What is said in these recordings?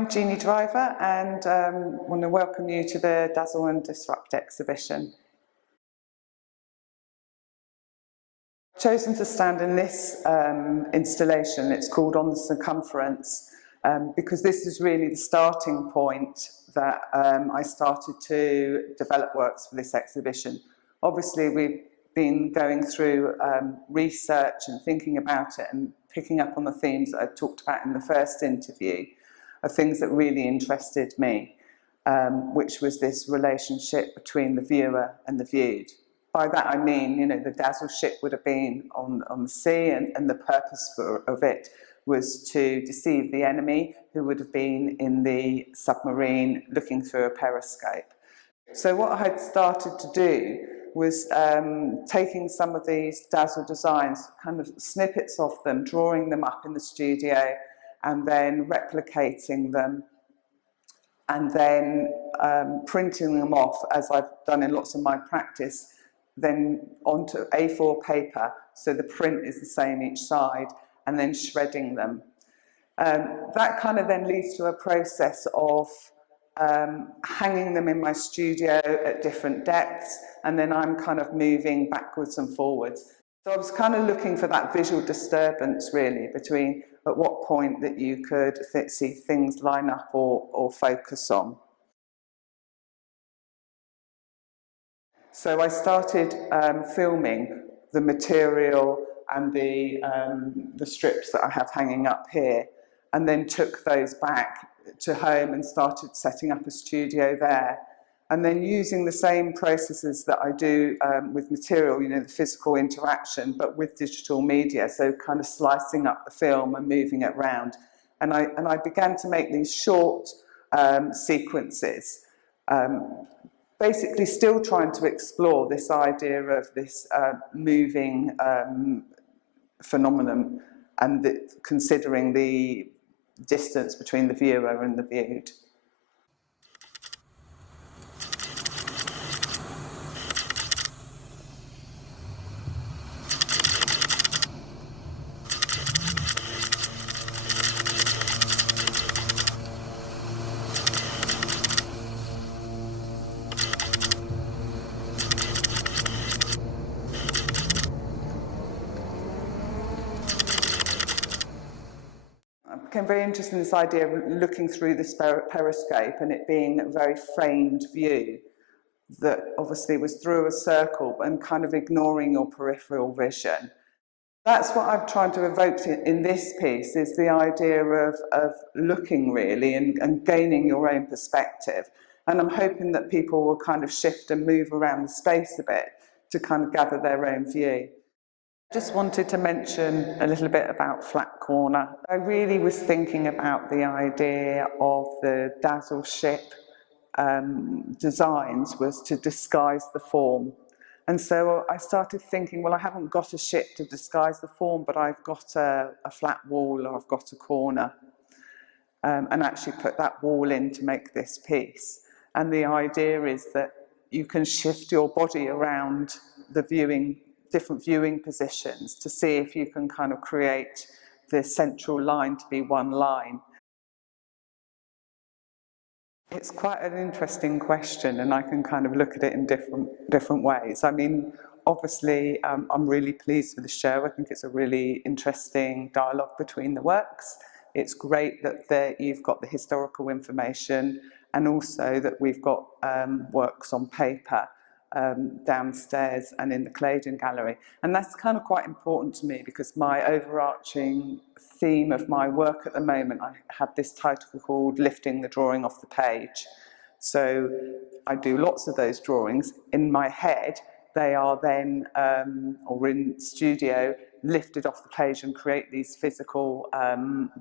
I'm Jeannie Driver and want to welcome you to the Dazzle Disrupt exhibition. I've chosen to stand in this installation. It's called On the Circumference because this is really the starting point that I started to develop works for this exhibition. Obviously we've been going through research and thinking about it and picking up on the themes that I talked about in the first interview of things that really interested me, which was this relationship between the viewer and the viewed. By that I mean, you know, the Dazzle ship would have been on the sea, and the purpose of it was to deceive the enemy, who would have been in the submarine looking through a periscope. So what I had started to do was taking some of these Dazzle designs, kind of snippets of them, drawing them up in the studio, and then replicating them, and then printing them off, as I've done in lots of my practice, then onto A4 paper, so the print is the same each side, and then shredding them. That kind of then leads to a process of hanging them in my studio at different depths, and then I'm kind of moving backwards and forwards. So I was kind of looking for that visual disturbance really between at what point that you could see things line up or focus on. So I started filming the material and the strips that I have hanging up here, and then took those back to home and started setting up a studio there, and then using the same processes that I do with material, you know, the physical interaction, but with digital media, so kind of slicing up the film and moving it around. And I began to make these short sequences, basically still trying to explore this idea of this moving phenomenon, and considering the distance between the viewer and the viewed. I became very interested in this idea of looking through this periscope and it being a very framed view that obviously was through a circle and kind of ignoring your peripheral vision. That's what I've tried to evoke in this piece, is the idea of looking really and gaining your own perspective. And I'm hoping that people will kind of shift and move around the space a bit to kind of gather their own view. Just wanted to mention a little bit about flat corner. I really was thinking about the idea of the Dazzle ship designs was to disguise the form. And so I started thinking, well, I haven't got a ship to disguise the form, but I've got a flat wall, or I've got a corner, and actually put that wall in to make this piece. And the idea is that you can shift your body around the different viewing positions to see if you can kind of create the central line to be one line. It's quite an interesting question, and I can kind of look at it in different ways. I mean, obviously, I'm really pleased with the show. I think it's a really interesting dialogue between the works. It's great that you've got the historical information, and also that we've got works on paper downstairs and in the Claydon Gallery. And that's kind of quite important to me, because my overarching theme of my work at the moment, I have this title called Lifting the Drawing Off the Page. So I do lots of those drawings. In my head, they are then, or in studio, lifted off the page and create these physical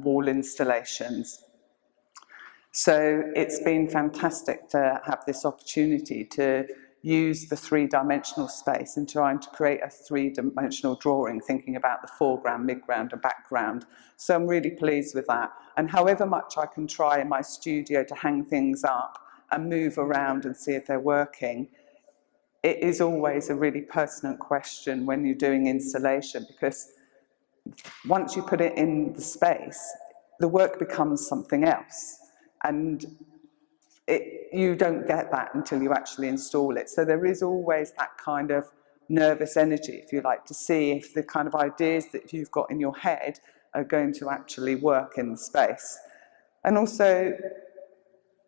wall installations. So it's been fantastic to have this opportunity to use the three-dimensional space in trying to create a three-dimensional drawing, thinking about the foreground, midground and background. So I'm really pleased with that. And however much I can try in my studio to hang things up and move around and see if they're working, it is always a really pertinent question when you're doing installation, because once you put it in the space, the work becomes something else. And you don't get that until you actually install it. So there is always that kind of nervous energy, if you like, to see if the kind of ideas that you've got in your head are going to actually work in the space. And also,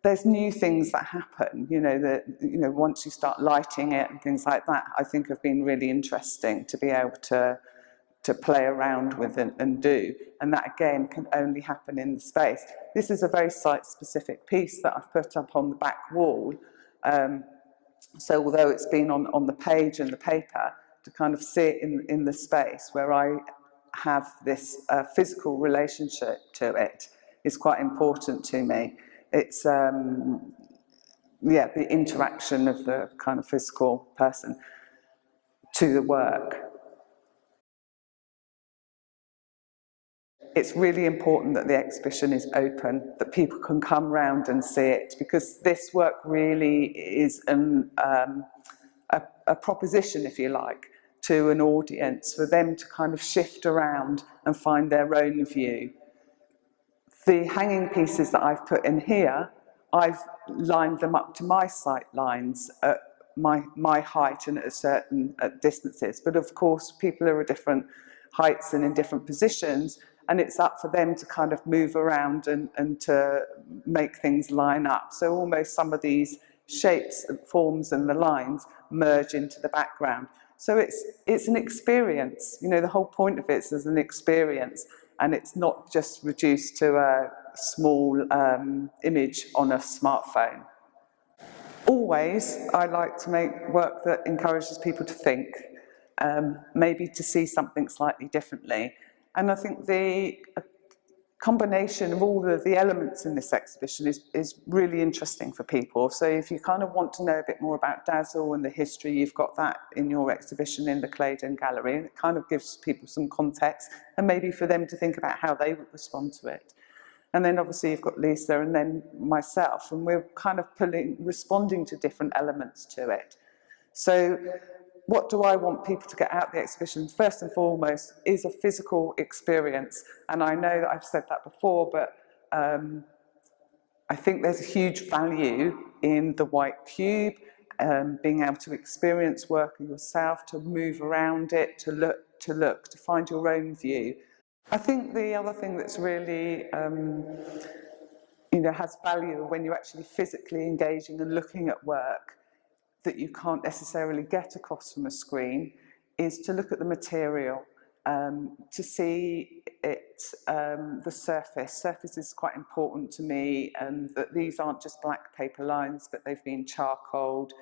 there's new things that happen, that once you start lighting it and things like that, I think have been really interesting to be able to play around with and do. And that, again, can only happen in the space. This is a very site-specific piece that I've put up on the back wall. So although it's been on the page and the paper, to kind of see it in the space where I have this physical relationship to it is quite important to me. It's, the interaction of the kind of physical person to the work. It's really important that the exhibition is open, that people can come round and see it, because this work really is a proposition, if you like, to an audience, for them to kind of shift around and find their own view. The hanging pieces that I've put in here, I've lined them up to my sight lines at my height and at certain distances. But of course, people are at different heights and in different positions, and it's up for them to kind of move around and to make things line up. So almost some of these shapes and forms and the lines merge into the background. So it's an experience. The whole point of it is an experience, and it's not just reduced to a small image on a smartphone. Always, I like to make work that encourages people to think, maybe to see something slightly differently. And I think the combination of all the elements in this exhibition is really interesting for people. So if you kind of want to know a bit more about Dazzle and the history, you've got that in your exhibition in the Claydon Gallery, and it kind of gives people some context, and maybe for them to think about how they would respond to it. And then obviously you've got Lisa and then myself, and we're kind of responding to different elements to it. So what do I want people to get out of the exhibition? First and foremost is a physical experience. And I know that I've said that before, but I think there's a huge value in the white cube, being able to experience work yourself, to move around it, to look, to find your own view. I think the other thing that's really has value when you're actually physically engaging and looking at work that you can't necessarily get across from a screen is to look at the material, to see it, the surface. Surface is quite important to me, and that these aren't just black paper lines, but they've been charcoaled.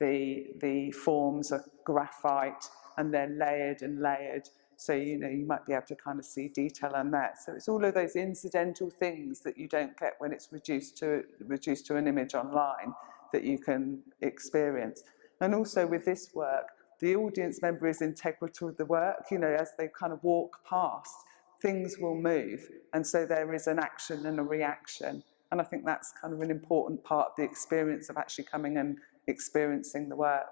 The forms are graphite, and they're layered and layered. So, you might be able to kind of see detail on that. So it's all of those incidental things that you don't get when it's reduced to an image online that you can experience. And also with this work, the audience member is integral to the work. As they kind of walk past, things will move. And so there is an action and a reaction. And I think that's kind of an important part of the experience of actually coming and experiencing the work.